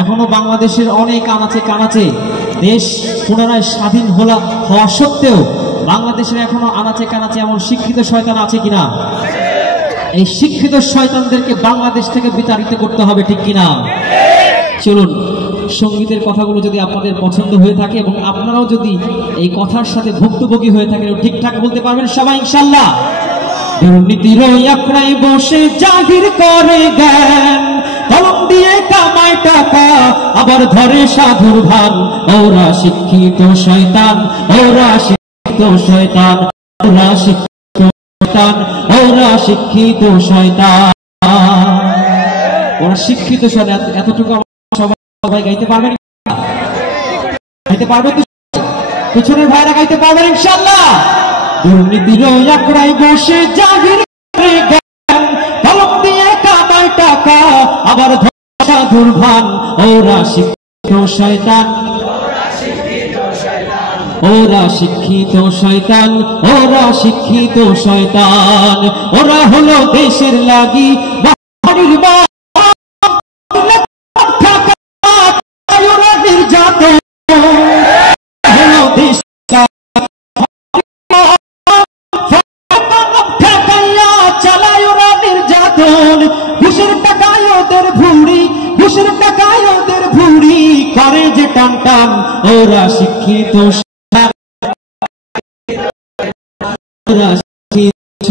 এখনো বাংলাদেশের অনেক আনাচে কানাচে দেশ পুনরায় স্বাধীন হওয়া সত্ত্বেও বাংলাদেশের এখনো আনাচে কানাচে এমন শিক্ষিত শয়তান আছে কিনা? এই শিক্ষিত শয়তানদেরকে বাংলাদেশ থেকে বিতাড়িত করতে হবে, ঠিক কিনা? চলুন, সঙ্গীতের কথাগুলো যদি আপনাদের পছন্দ হয়ে থাকে এবং আপনারাও যদি এই কথার সাথে ভুক্তভোগী হয়ে থাকেন ঠিকঠাক বলতে পারবেন সবাই ইনশাআল্লাহ। দুর্নীতির আখড়ায় বসে জাহির করে জ্ঞান, কলম দিয়ে কামায় টাকা আবার ধরে সাধুর ভান। ওরা শিক্ষিত শয়তান, ওরা শিক্ষিত শয়তান, ওরা শিক্ষিত শয়তান, ওরা শিক্ষিত শয়তান, ওরা শিক্ষিত শয়তান। এতটুকু সবাই গাইতে পারবেন? গাইতে পারবেন তো? পিছনের ভাইরা গাইতে পারবেন ইনশাআল্লাহ। দুর্নীতির আখড়ায় বসে জাহির করে জ্ঞান, কলম দিয়ে কামায় টাকা আবার ধরে সাধুর ভান। ওরা শিক্ষিত শয়তান, ওরা শিক্ষিত শয়তান, ওরা শিক্ষিত শয়তান। ওরা হলো দেশের লাগি বাড়ির নির্যাতন, হলো দেশ চালায় ওরা নির্যাতন। ঘুষের টাকায় ওদের ভুঁড়ি, ঘুষের টাকায় ওদের ভুঁড়ি করে যে টান টান। ওরা শিক্ষিত, ওরা শিক্ষিত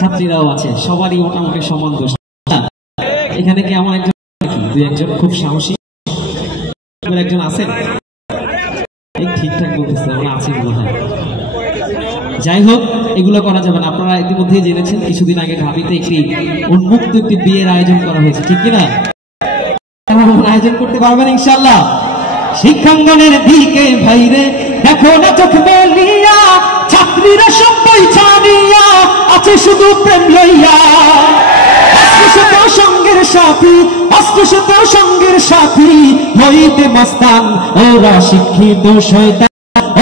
ছাত্রীরাও আছে, সবারই মোটামুটি সমান দোষ। এখানে কি এমন একজন, দুই একজন খুব সাহসী একজন আছেন? ঠিকঠাক বলতেছে, আমরা আছি মনে হয়। যাই হোক, এগুলো করা যাবে না। আপনারা ইতিমধ্যে জেনেছেন কিছুদিন আগে ঢাবিতে একটি উন্মুক্ত একটি বিয়ের আয়োজন করা হয়েছে, ঠিক কিনা? আয়োজন করতে পারবেন ইনশাআল্লাহ। শিক্ষাঙ্গনের দিকে ভাইরে দেখো না চোখ মেলিয়া, ছাত্রীরা সবাই ছাড়িয়া আছে শুধু প্রেম লইয়া। অস্পৃশ্যত সঙ্গের সাথী, অস্পৃশ্যত সঙ্গের সাথী হইতে মাস্তান। ওরা শিক্ষিত শয়তান,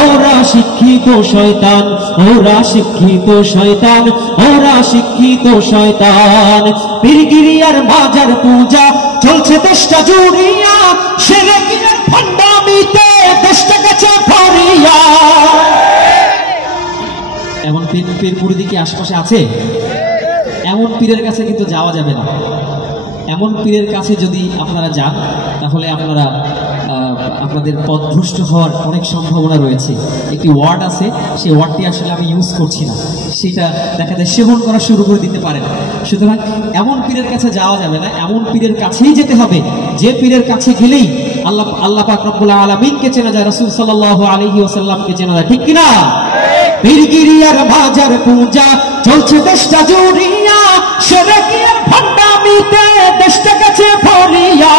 ওরা শিক্ষিত শয়তান, ওরা শিক্ষিত শয়তান, ওরা শিক্ষিত শয়তান। পীরগিরিয়ার মাজার পূজা চলছে দেশটা জুড়িয়া, সেরে গিয়ে ভণ্ডামিতে দেশটা গেছে ভরিয়া। এমন পীর মুরিদি কি আশপাশে আছে? এমন পীরের কাছে কিন্তু যাওয়া যাবে না। এমন পীরের কাছে যদি আপনারা যান তাহলে আপনাদের পথভ্রষ্ট হওয়ার অনেক সম্ভাবনা রয়েছে। একটি ওয়ার্ড আছে, সেই ওয়ার্ডটি আসলে আমি ইউজ করছি না, সেটা দেখা যায় সেবন করা শুরু করে দিতে পারেন। সুতরাং এমন পীরের কাছে যাওয়া যাবে না, এমন পীরের কাছেই যেতে হবে যে পীরের কাছে গেলেই আল্লাহ পাক রব্বুল আলামিনকে চেনা যায়, রাসূল সাল্লাল্লাহু আলাইহি ওয়াসাল্লামকে চেনা যায়, ঠিক কিনা? পীরগিরিয়ার বাজার পূজা চলছে দেশটা জুড়িয়া, সেরে গিয়ে ভণ্ডামিতে দেশটা গেছে ভরিয়া।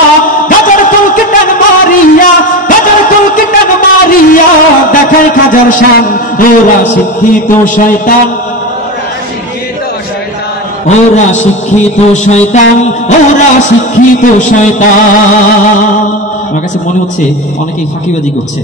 গাজার কলকে টান মারিয়া, গাজার কলকে টান মারিয়া দেখায় খাজার শান। ওরা শিক্ষিত শয়তান, ওরা শিক্ষিত শয়তান, ওরা শিক্ষিত শয়তান। আমার কাছে মনে হচ্ছে অনেকেই ফাঁকিবাজি করছে।